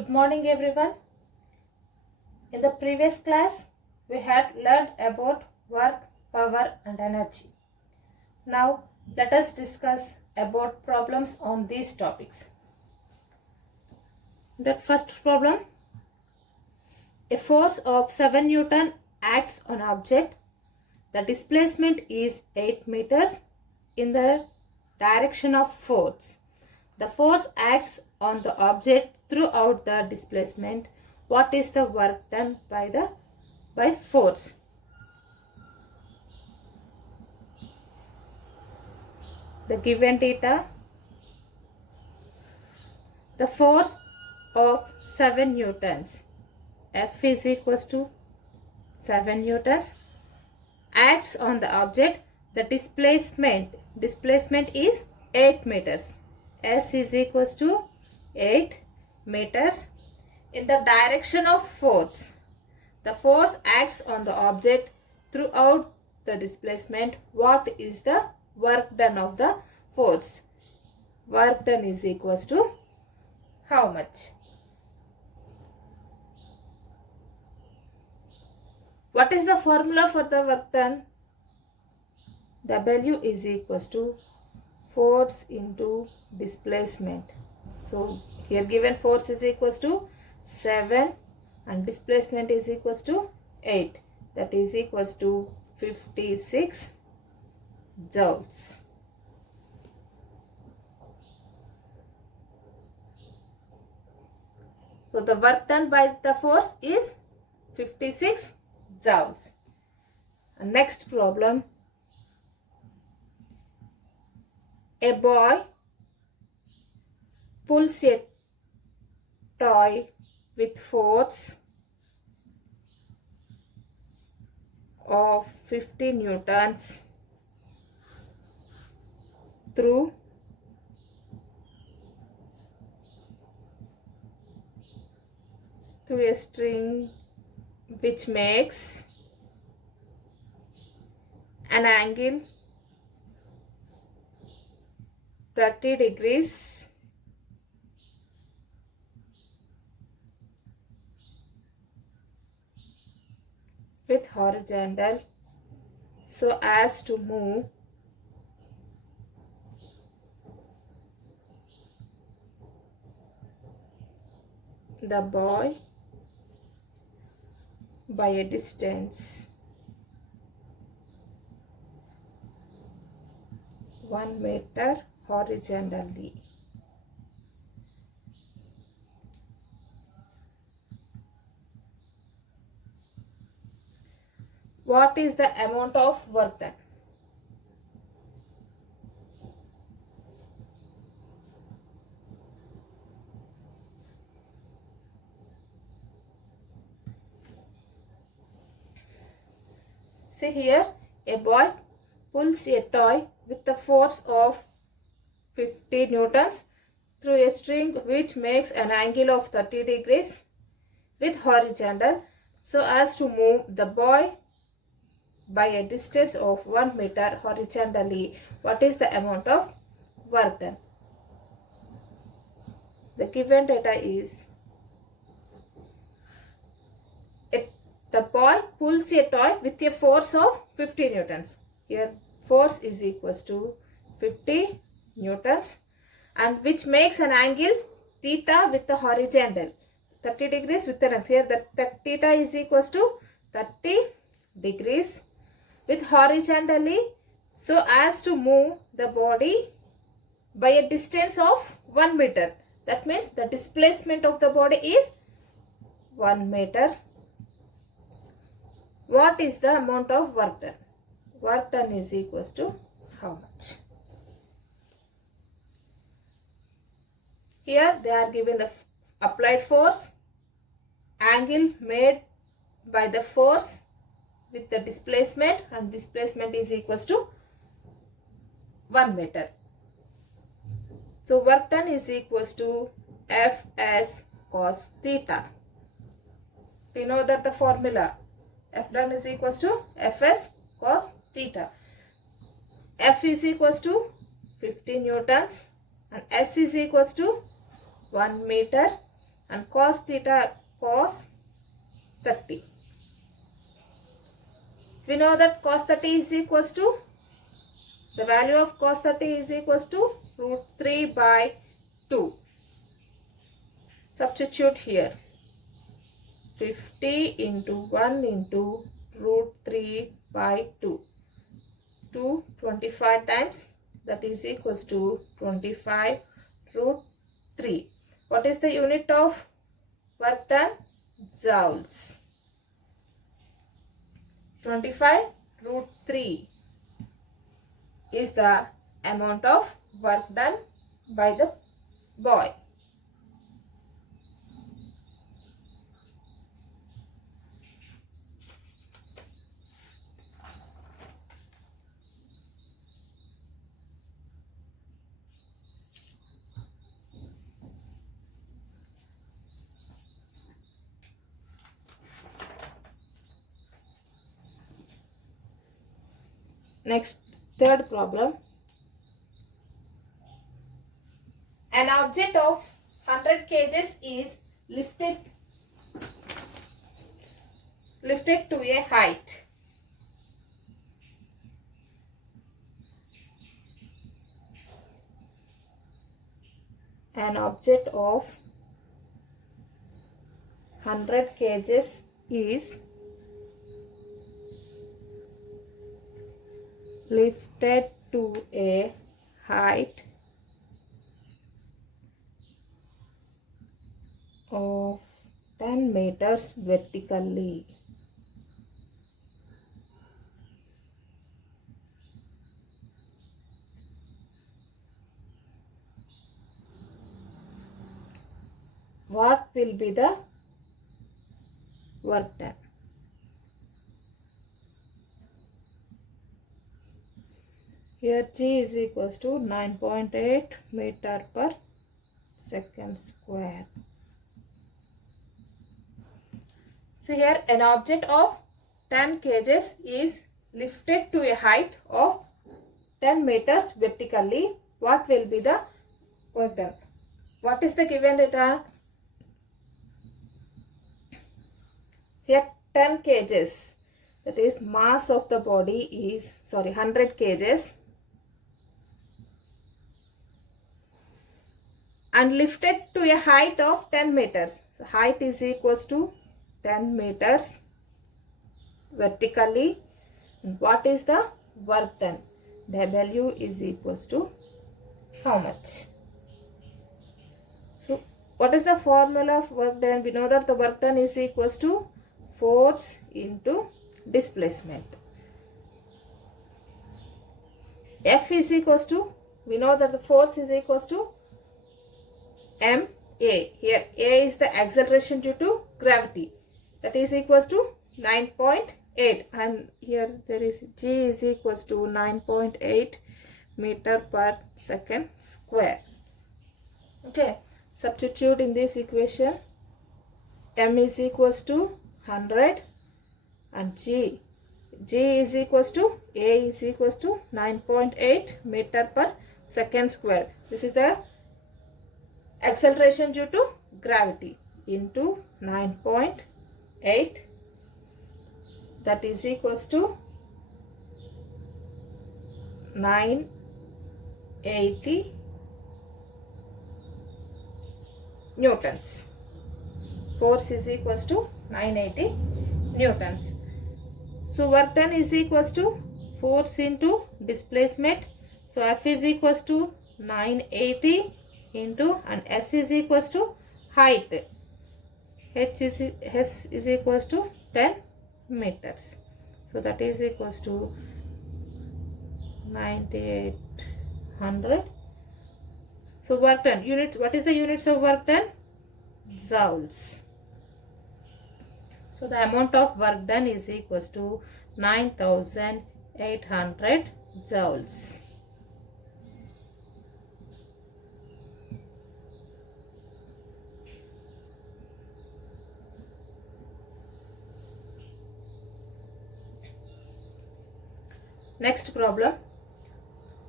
Good morning everyone. In the previous class, we had learned about work, power and energy. Now let us discuss about problems on these topics. The first problem, a force of 7 Newton acts on object. The displacement is 8 meters in the direction of force. The force acts on the object throughout the displacement. What is the work done by force? The given data, the force of 7 newtons, F is equals to 7 newtons, acts on the object. The displacement is 8 meters. S is equals to 8 meters in the direction of force. The force acts on the object throughout the displacement. What is the work done of the force? Work done is equals to how much? What is the formula for the work done? W is equals to force into displacement. So here given force is equals to 7 and displacement is equals to 8. That is equals to 56 joules. So the work done by the force is 56 joules. And next problem. A boy pulls a toy with force of 50 newtons through a string which makes an angle 30 degrees with horizontal so as to move the boy by a distance 1 meter horizontally. What is the amount of work done? See here, a boy pulls a toy with the force of 50 newtons through a string which makes an angle of 30 degrees with horizontal so as to move the boy by a distance of 1 meter horizontally. What is the amount of work done? The given data is the boy pulls a toy with a force of 50 newtons. Here force is equals to 50 newtons and which makes an angle theta with the horizontal 30 degrees with the here the theta is equals to 30 degrees with horizontally so as to move the body by a distance of 1 meter. That means the displacement of the body is 1 meter. What is the amount of work done? Work done is equals to how much? Here they are given the applied force, angle made by the force with the displacement, and displacement is equals to 1 meter. So work done is equals to Fs cos theta. We know that the formula F done is equals to Fs cos theta. F is equals to 50 newtons and S is equals to 1 meter and cos theta cos 30. We know that cos 30 is equals to, the value of cos 30 is equals to root 3 by 2. Substitute here. 50 into 1 into root 3 by 2. 25 times, that is equals to 25 root 3. What is the unit of work done? Joules. 25 root 3 is the amount of work done by the boy. Next, third problem. An object of 100 kgs is lifted to a height. An object of 100 kgs is lifted to a height of 10 meters vertically. What will be the work done? Here G is equals to 9.8 meter per second square. So here an object of 10 kgs is lifted to a height of 10 meters vertically. What will be the work done? What is the given data? Here 10 kgs, that is mass of the body is 100 kgs and lifted to a height of 10 meters. So height is equals to 10 meters vertically. And what is the work done? The value is equals to how much? So what is the formula of work done? We know that the work done is equals to force into displacement. F is equals to, we know that the force is equals to ma. Here a is the acceleration due to gravity, that is equals to 9.8, and here there is G is equals to 9.8 meter per second square. Okay, substitute in this equation. M is equals to 100 and G is equals to, A is equals to 9.8 meter per second square. This is the acceleration due to gravity into 9.8, that is equals to 980 newtons. Force is equals to 980 newtons. So work done is equals to force into displacement. So F is equals to 980 into, and S is equals to height. H is equals to 10 meters. So that is equals to 9800. So work done. Units. What is the units of work done? Joules. So the amount of work done is equals to 9800 joules. Next problem.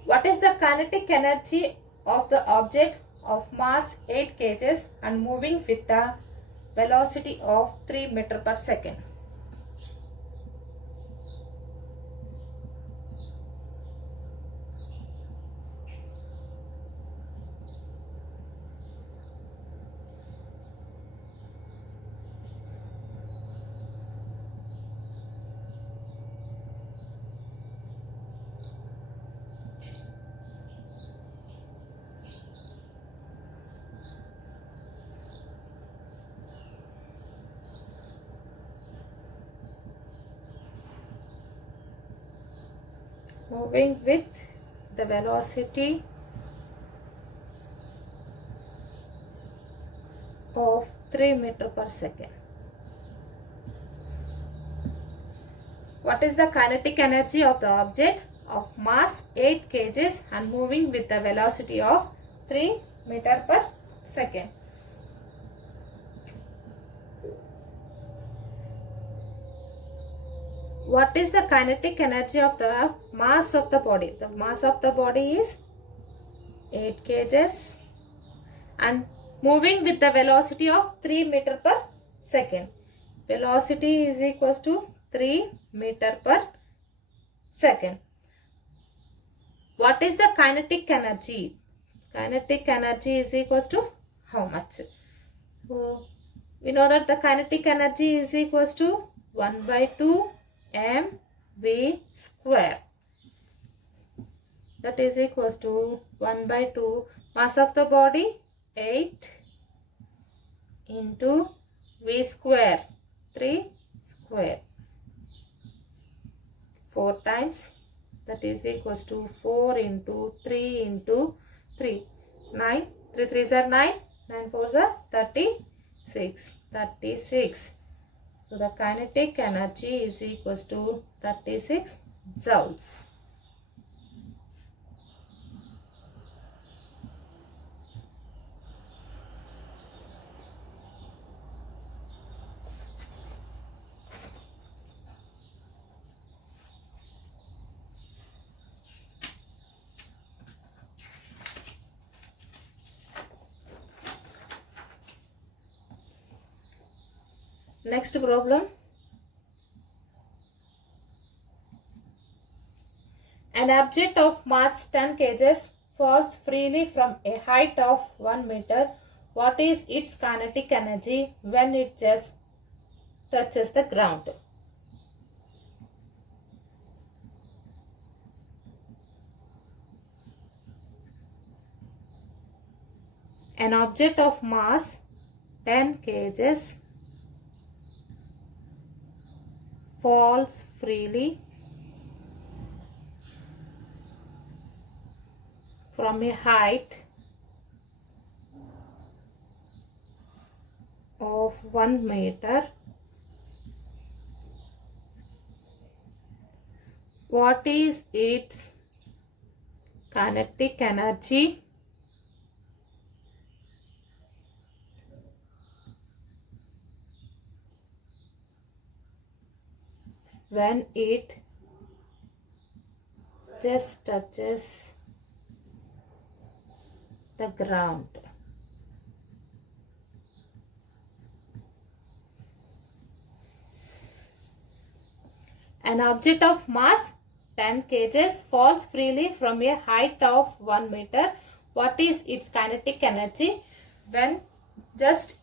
What is the kinetic energy of the object of mass 8 kgs and moving with the velocity of 3 meter per second. Moving with the velocity of 3 meter per second. What is the kinetic energy of the object of mass 8 kgs and moving with the velocity of 3 meter per second? What is the kinetic energy of the mass of the body? The mass of the body is 8 kgs and moving with the velocity of 3 meter per second. Velocity is equals to 3 meter per second. What is the kinetic energy? Kinetic energy is equals to how much? So, we know that the kinetic energy is equals to 1 by 2 mv square. That is equals to 1 by 2 mass of the body 8 into v square 3 square 4 times, that is equals to 4 into 3 into 3 9 3 3s are 9 9 4s are 36 36. So the kinetic energy is equals to 36 joules. Next problem. An object of mass 10 kgs falls freely from a height of 1 meter. What is its kinetic energy when it just touches the ground? An object of mass 10 kgs falls freely from a height of 1 meter. What is its kinetic energy when it just touches the ground? An object of mass 10 kgs falls freely from a height of 1 meter. What is its kinetic energy when just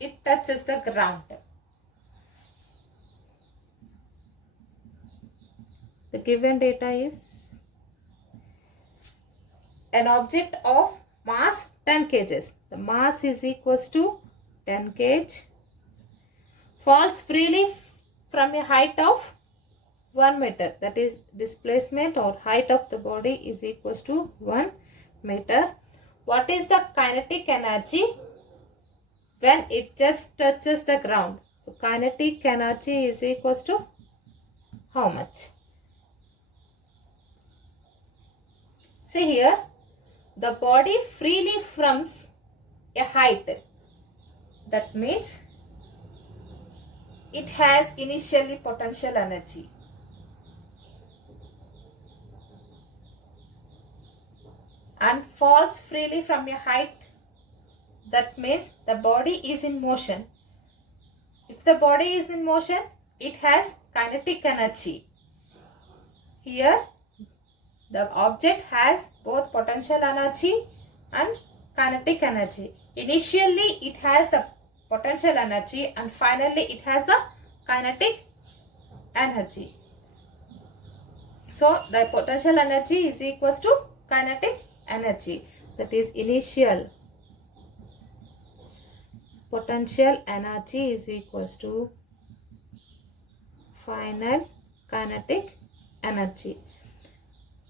it touches the ground? The given data is an object of mass 10 kgs. The mass is equals to 10 kg. Falls freely from a height of 1 meter. That is displacement or height of the body is equals to 1 meter. What is the kinetic energy when it just touches the ground? So kinetic energy is equals to how much? See here, the body freely from a height. That means it has initially potential energy. And falls freely from a height that means the body is in motion. If the body is in motion, it has kinetic energy. Here, the object has both potential energy and kinetic energy. Initially, it has the potential energy and finally it has the kinetic energy. So, the potential energy is equals to kinetic energy. That is initial potential energy is equals to final kinetic energy.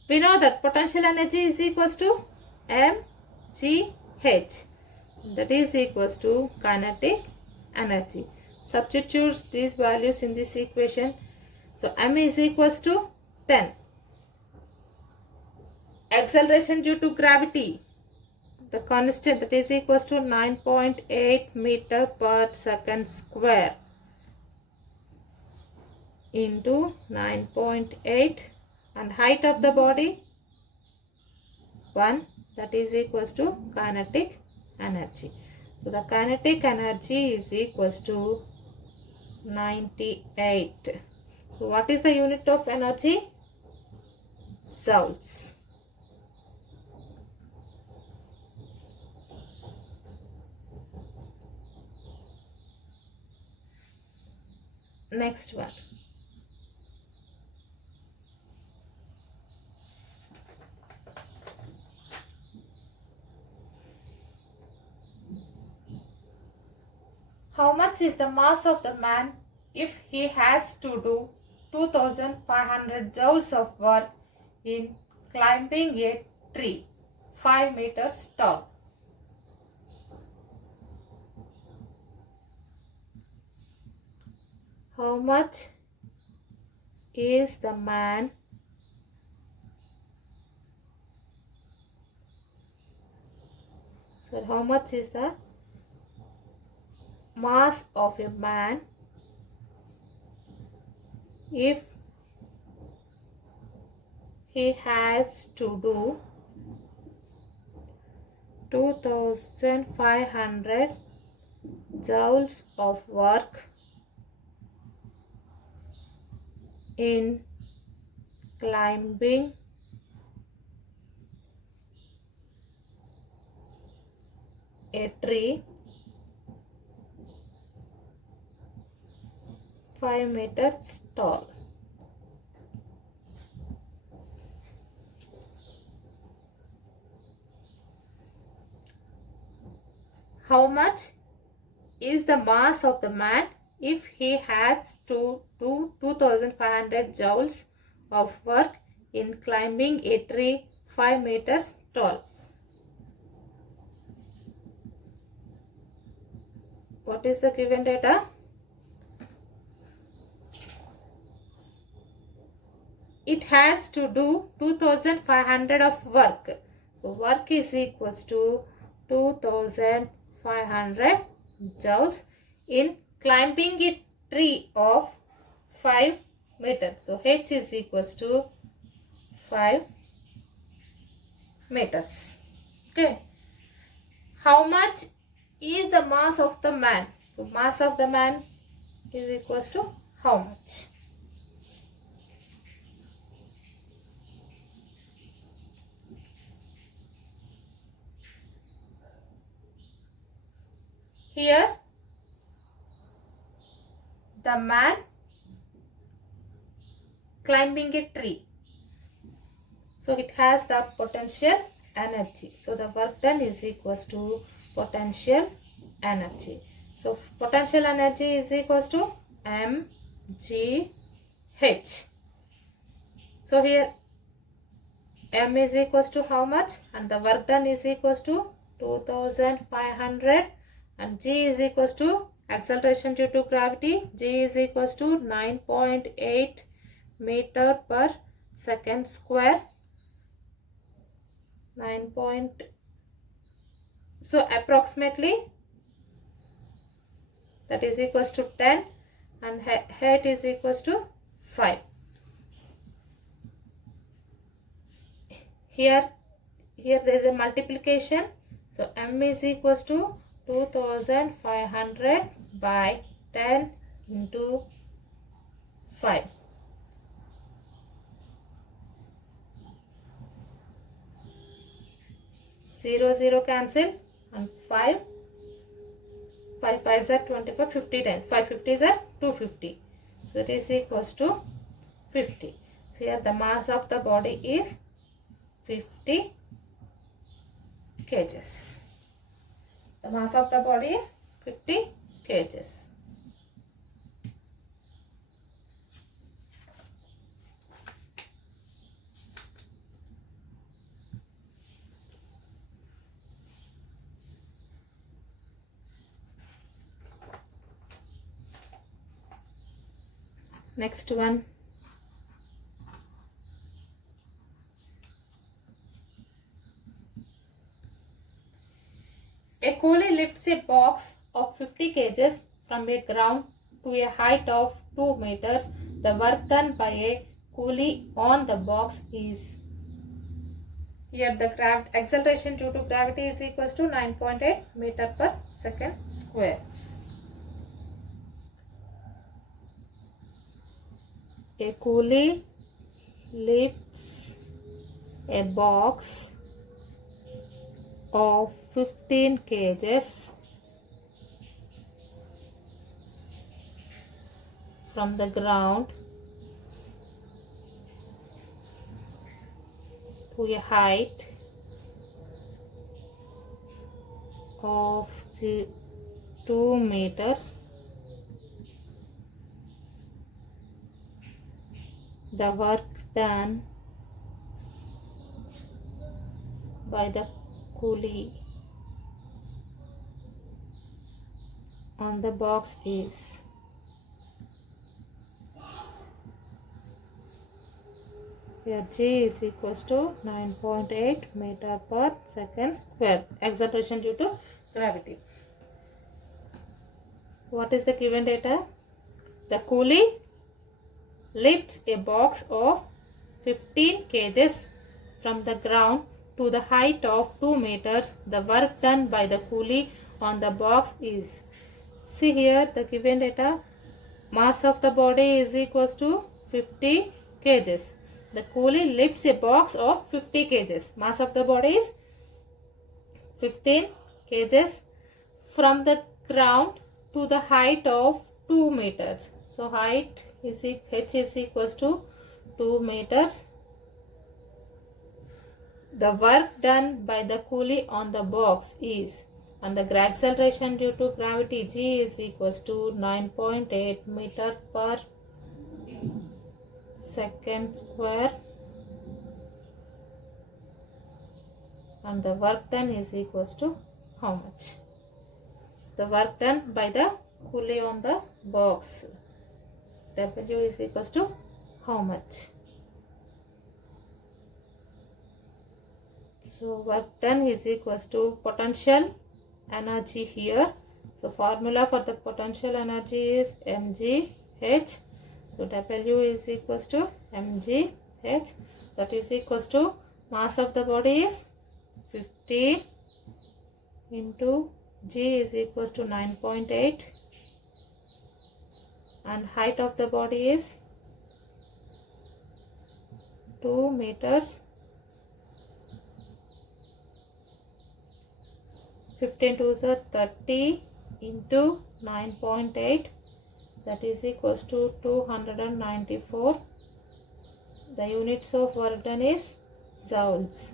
We know that potential energy is equals to mgh. That is equals to kinetic energy. Substitute these values in this equation. So m is equals to 10. Acceleration due to gravity, the constant, that is equals to 9.8 meter per second square into 9.8, and height of the body 1, that is equals to kinetic energy. So the kinetic energy is equals to 98. So what is the unit of energy? Joules. Next one. How much is the mass of the man if he has to do 2500 joules of work in climbing a tree 5 meters tall? How much is the man how much is the mass of a man if he has to do 2500 joules of work in climbing a tree 5 meters tall? How much is the mass of the man if he has to do 2500 joules of work in climbing a tree 5 meters tall? What is the given data? It has to do 2500 of work. So work is equals to 2500 joules in climbing a tree of 5 meters. So H is equals to 5 meters. Okay. How much is the mass of the man? So mass of the man is equals to how much? Here the man climbing a tree. So it has the potential energy. So the work done is equals to potential energy. So potential energy is equals to mgh. So here m is equals to how much and the work done is equals to 2500 and g is equals to acceleration due to gravity. G is equals to 9.8 meter per second square. So approximately that is equals to 10 and height is equals to 5. Here there is a multiplication. So m is equals to 2500 by 10 into 5. 0 0 cancel and 5 5 5 are 25, 50 times 5 50s are 250. So it is equals to 50. So here the mass of the body is 50 kgs. The mass of the body is 50 kgs. Next one. A coolie lifts a box of 50 kgs from a ground to a height of 2 meters. The work done by a coolie on the box is. Here the acceleration due to gravity is equals to 9.8 meter per second square. A coolie lifts a box of 15 kgs from the ground to a height of 2 meters. The work done by the coolie on the box is. Here G is equals to 9.8 meter per second square. Acceleration due to gravity. What is the given data? The coolie lifts a box of 15 kgs from the ground to the height of 2 meters. The work done by the coolie on the box is. See here the given data. Mass of the body is equals to 50 kgs. The coolie lifts a box of 50 kgs. Mass of the body is 15 kgs from the ground to the height of 2 meters. So height is h is equals to 2 meters. The work done by the coolie on the box is, and the acceleration due to gravity G is equals to 9.8 meter per second square, and the work done is equals to how much? The work done by the coolie on the box, W is equals to how much? So work done is equals to potential energy here. So formula for the potential energy is mgh. So W is equals to mgh, that is equals to mass of the body is 15 into G is equals to 9.8 and height of the body is 2 meters. 15 2s are 30 into 9.8, that is equals to 294. The units of work done is joules.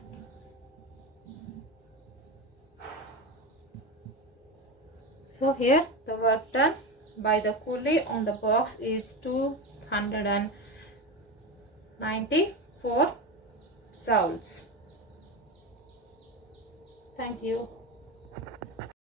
So here the work done by the coolie on the box is 294 joules. Thank you.